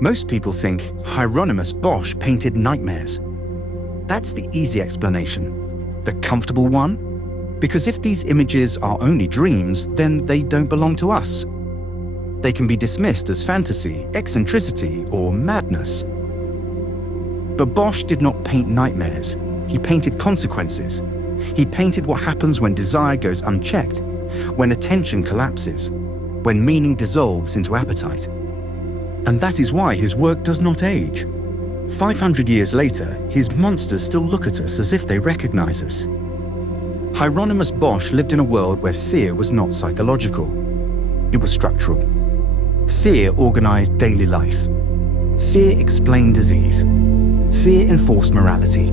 Most people think Hieronymus Bosch painted nightmares. That's the easy explanation. The comfortable one? Because if these images are only dreams, then they don't belong to us. They can be dismissed as fantasy, eccentricity, or madness. But Bosch did not paint nightmares. He painted consequences. He painted what happens when desire goes unchecked, when attention collapses, when meaning dissolves into appetite. And that is why his work does not age. 500 years later, his monsters still look at us as if they recognize us. Hieronymus Bosch lived in a world where fear was not psychological. It was structural. Fear organized daily life. Fear explained disease. Fear enforced morality.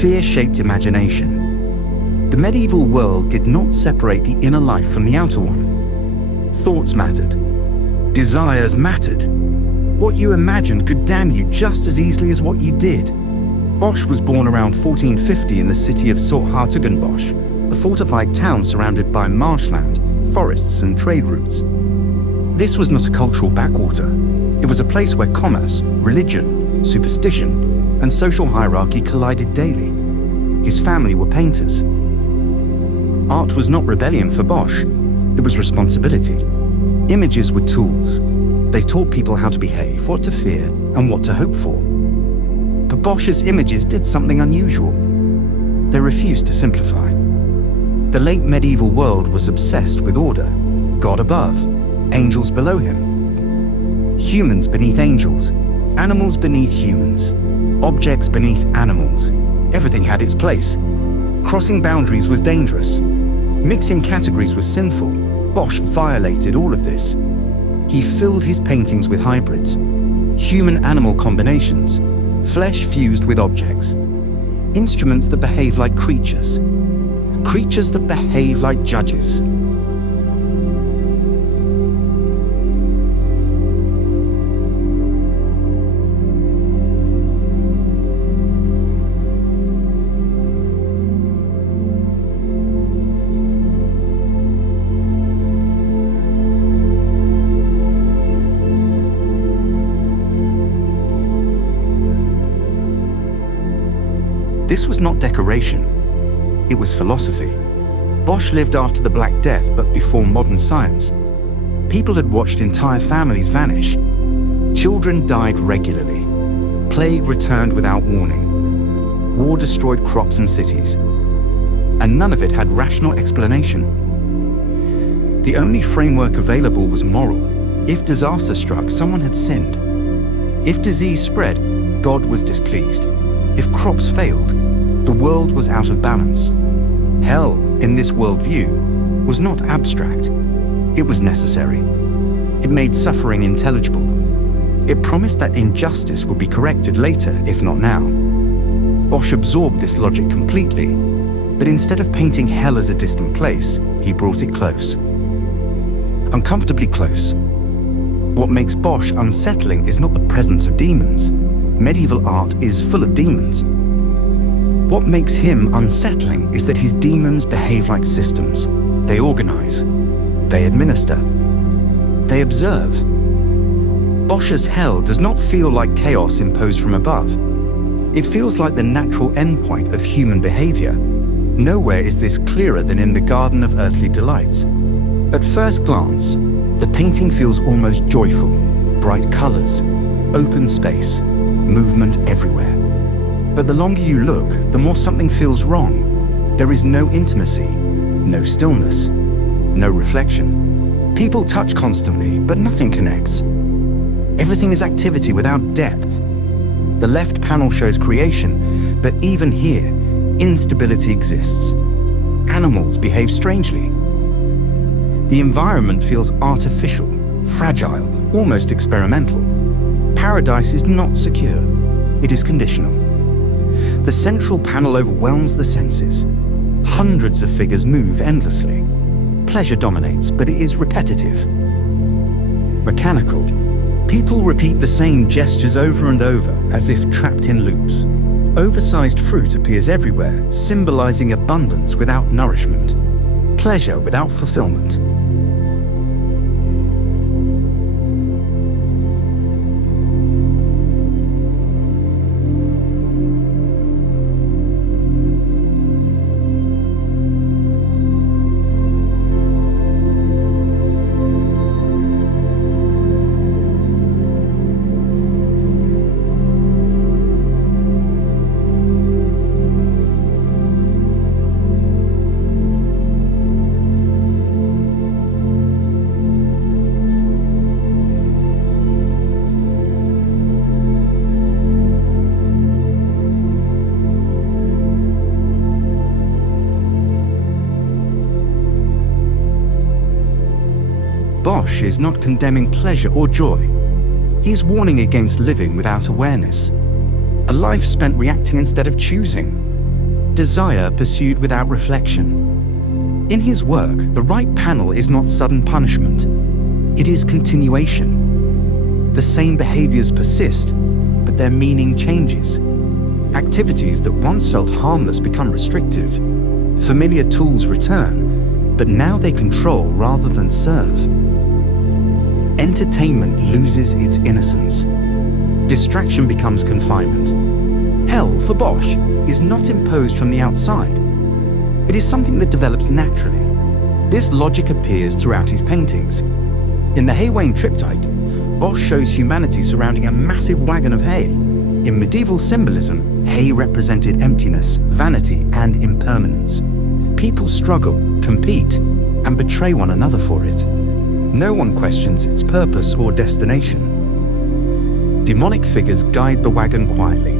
Fear shaped imagination. The medieval world did not separate the inner life from the outer one. Thoughts mattered. Desires mattered. What you imagined could damn you just as easily as what you did. Bosch was born around 1450 in the city of Hertogenbosch, a fortified town surrounded by marshland, forests, and trade routes. This was not a cultural backwater. It was a place where commerce, religion, superstition, and social hierarchy collided daily. His family were painters. Art was not rebellion for Bosch. It was responsibility. Images were tools. They taught people how to behave, what to fear, and what to hope for. But Bosch's images did something unusual. They refused to simplify. The late medieval world was obsessed with order. God above, angels below him. Humans beneath angels, animals beneath humans, objects beneath animals. Everything had its place. Crossing boundaries was dangerous. Mixing categories was sinful. Bosch violated all of this. He filled his paintings with hybrids, human-animal combinations, flesh fused with objects, instruments that behave like creatures, creatures that behave like judges. This was not decoration, it was philosophy. Bosch lived after the Black Death, but before modern science. People had watched entire families vanish. Children died regularly. Plague returned without warning. War destroyed crops and cities. And none of it had rational explanation. The only framework available was moral. If disaster struck, someone had sinned. If disease spread, God was displeased. If crops failed, the world was out of balance. Hell, in this worldview, was not abstract. It was necessary. It made suffering intelligible. It promised that injustice would be corrected later, if not now. Bosch absorbed this logic completely, but instead of painting hell as a distant place, he brought it close. Uncomfortably close. What makes Bosch unsettling is not the presence of demons. Medieval art is full of demons. What makes him unsettling is that his demons behave like systems. They organize. They administer. They observe. Bosch's hell does not feel like chaos imposed from above. It feels like the natural endpoint of human behavior. Nowhere is this clearer than in the Garden of Earthly Delights. At first glance, the painting feels almost joyful. Bright colors, open space, movement everywhere. But the longer you look, the more something feels wrong. There is no intimacy, no stillness, no reflection. People touch constantly, but nothing connects. Everything is activity without depth. The left panel shows creation, but even here, instability exists. Animals behave strangely. The environment feels artificial, fragile, almost experimental. Paradise is not secure, it is conditional. The central panel overwhelms the senses. Hundreds of figures move endlessly. Pleasure dominates, but it is repetitive. Mechanical. People repeat the same gestures over and over, as if trapped in loops. Oversized fruit appears everywhere, symbolizing abundance without nourishment, pleasure without fulfillment. Bosch is not condemning pleasure or joy. He's warning against living without awareness. A life spent reacting instead of choosing. Desire pursued without reflection. In his work, the right panel is not sudden punishment. It is continuation. The same behaviors persist, but their meaning changes. Activities that once felt harmless become restrictive. Familiar tools return, but now they control rather than serve. Entertainment loses its innocence. Distraction becomes confinement. Hell, for Bosch, is not imposed from the outside. It is something that develops naturally. This logic appears throughout his paintings. In the Hay-Wain triptych, Bosch shows humanity surrounding a massive wagon of hay. In medieval symbolism, hay represented emptiness, vanity, and impermanence. People struggle, compete, and betray one another for it. No one questions its purpose or destination. Demonic figures guide the wagon quietly.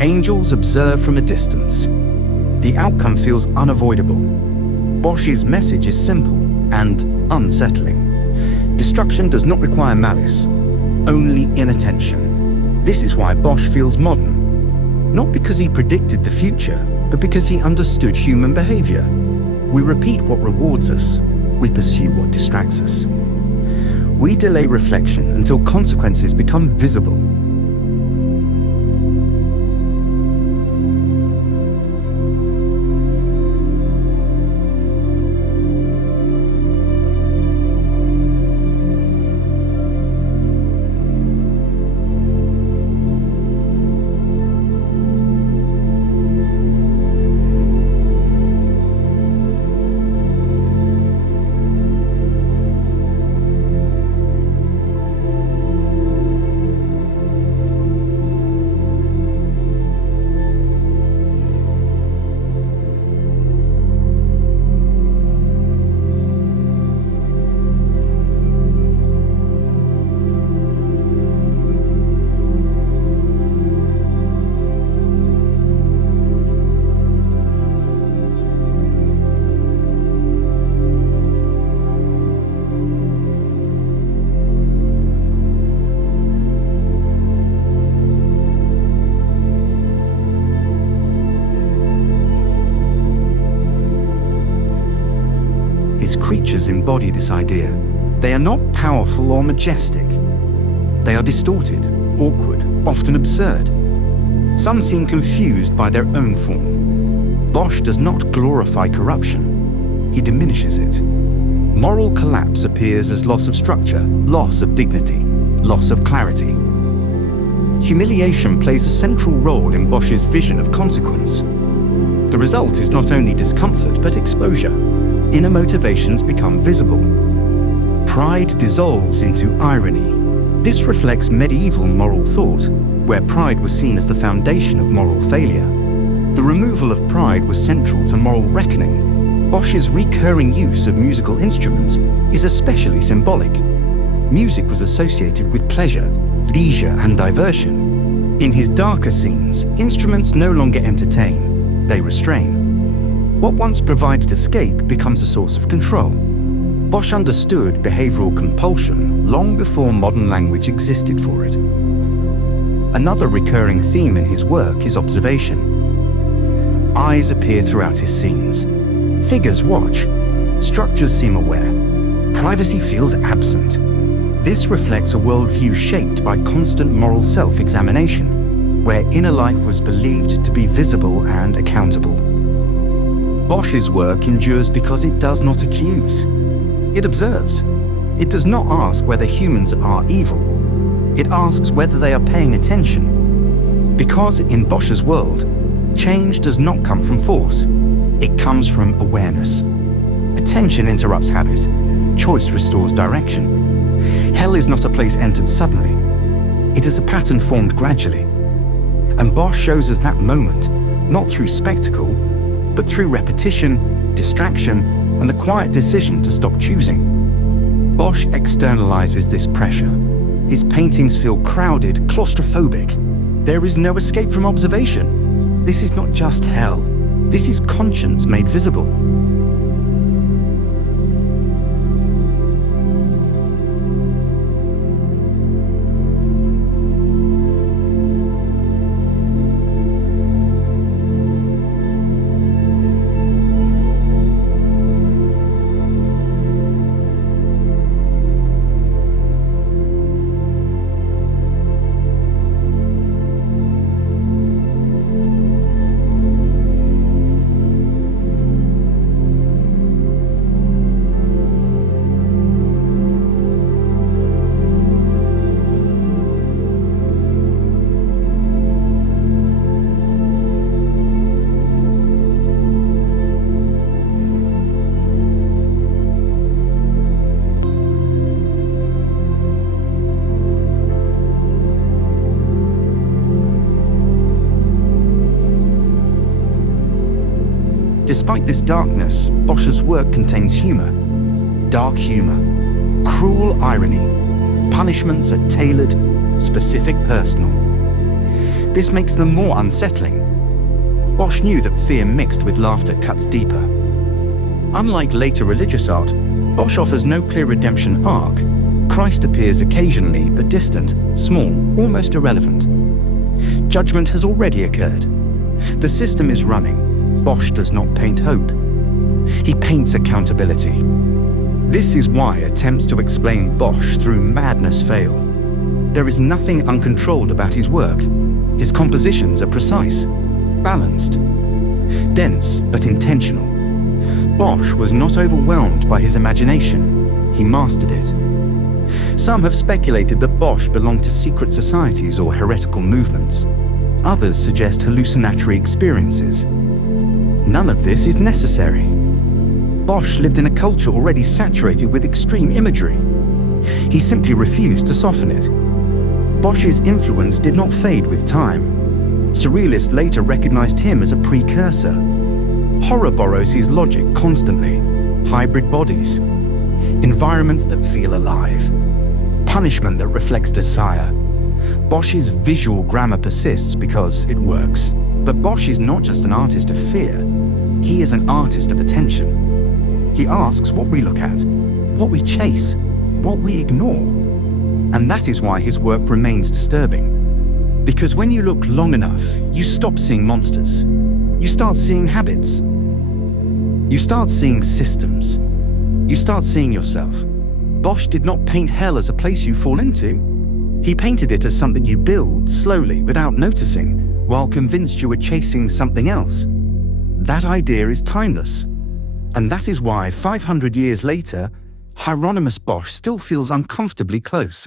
Angels observe from a distance. The outcome feels unavoidable. Bosch's message is simple and unsettling. Destruction does not require malice, only inattention. This is why Bosch feels modern. Not because he predicted the future, but because he understood human behavior. We repeat what rewards us. We pursue what distracts us. We delay reflection until consequences become visible. His creatures embody this idea. They are not powerful or majestic. They are distorted, awkward, often absurd. Some seem confused by their own form. Bosch does not glorify corruption. He diminishes it. Moral collapse appears as loss of structure, loss of dignity, loss of clarity. Humiliation plays a central role in Bosch's vision of consequence. The result is not only discomfort, but exposure. Inner motivations become visible. Pride dissolves into irony. This reflects medieval moral thought, where pride was seen as the foundation of moral failure. The removal of pride was central to moral reckoning. Bosch's recurring use of musical instruments is especially symbolic. Music was associated with pleasure, leisure, and diversion. In his darker scenes, instruments no longer entertain, they restrain. What once provided escape becomes a source of control. Bosch understood behavioral compulsion long before modern language existed for it. Another recurring theme in his work is observation. Eyes appear throughout his scenes. Figures watch. Structures seem aware. Privacy feels absent. This reflects a worldview shaped by constant moral self-examination, where inner life was believed to be visible and accountable. Bosch's work endures because it does not accuse. It observes. It does not ask whether humans are evil. It asks whether they are paying attention. Because in Bosch's world, change does not come from force. It comes from awareness. Attention interrupts habit. Choice restores direction. Hell is not a place entered suddenly. It is a pattern formed gradually. And Bosch shows us that moment, not through spectacle, but through repetition, distraction, and the quiet decision to stop choosing. Bosch externalizes this pressure. His paintings feel crowded, claustrophobic. There is no escape from observation. This is not just hell. This is conscience made visible. Despite this darkness, Bosch's work contains humor. Dark humor, cruel irony. Punishments are tailored, specific, personal. This makes them more unsettling. Bosch knew that fear mixed with laughter cuts deeper. Unlike later religious art, Bosch offers no clear redemption arc. Christ appears occasionally, but distant, small, almost irrelevant. Judgment has already occurred. The system is running. Bosch does not paint hope. He paints accountability. This is why attempts to explain Bosch through madness fail. There is nothing uncontrolled about his work. His compositions are precise, balanced, dense but intentional. Bosch was not overwhelmed by his imagination. He mastered it. Some have speculated that Bosch belonged to secret societies or heretical movements. Others suggest hallucinatory experiences. None of this is necessary. Bosch lived in a culture already saturated with extreme imagery. He simply refused to soften it. Bosch's influence did not fade with time. Surrealists later recognized him as a precursor. Horror borrows his logic constantly. Hybrid bodies, environments that feel alive, punishment that reflects desire. Bosch's visual grammar persists because it works. But Bosch is not just an artist of fear. He is an artist of attention. He asks what we look at, what we chase, what we ignore. And that is why his work remains disturbing. Because when you look long enough, you stop seeing monsters. You start seeing habits. You start seeing systems. You start seeing yourself. Bosch did not paint hell as a place you fall into. He painted it as something you build slowly without noticing, while convinced you were chasing something else. That idea is timeless. And that is why 500 years later, Hieronymus Bosch still feels uncomfortably close.